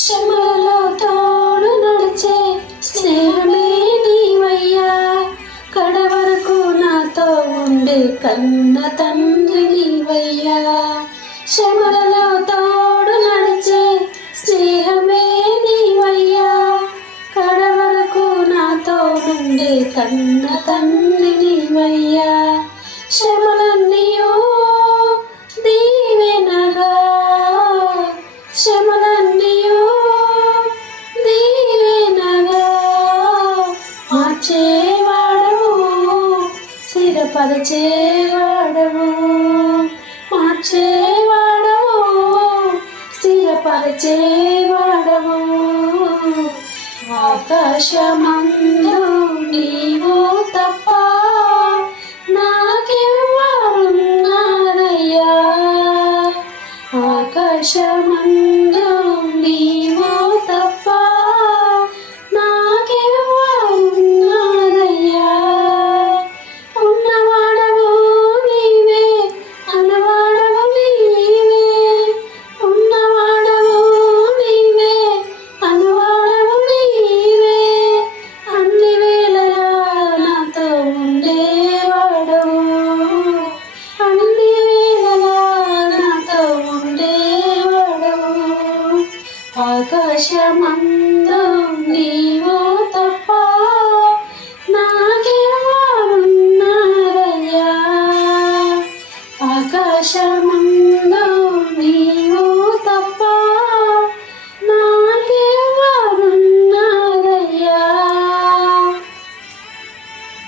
శ్రమలలో తోడు నడిచే స్నేహమే నీవయ్యా, కడవరకు నాతో ఉండే కన్న తండ్రి నీవయ్యా. శ్రమలలో తోడు నడిచే స్నేహమే నీవయ్యా, కడవరకు నాతో ఉండే కన్న తండ్రి నీవయ్యా. శ్రమలన్నీయో దీవెనగా, శ్రమలన్నీయో దీవెనగా మార్చేవాడవు, స్థిరపరిచేవాడవు, మార్చేవాడవు, స్థిరపరిచేవాడవు. ఆకాశమందు నీవు తప్ప నాకెవ్వరున్నారయ్యా, ఆకాశమందు నీవు తప్ప నాకెవ్వరున్నారయ్యా. ఉన్నవాడవు నీవే, అన్నవాడవు నీవే, ఉన్నవాడవు నీవే, అన్నవాడవు నీవే, అన్ని వేళలా నాతో ఉండేవాడవు, అన్ని వేళలా నాతో ఉండేవాడవు. ఆకాశమందు నీవు తప్ప నాకెవ్వరున్నారయ్యా, ఆకాశమందు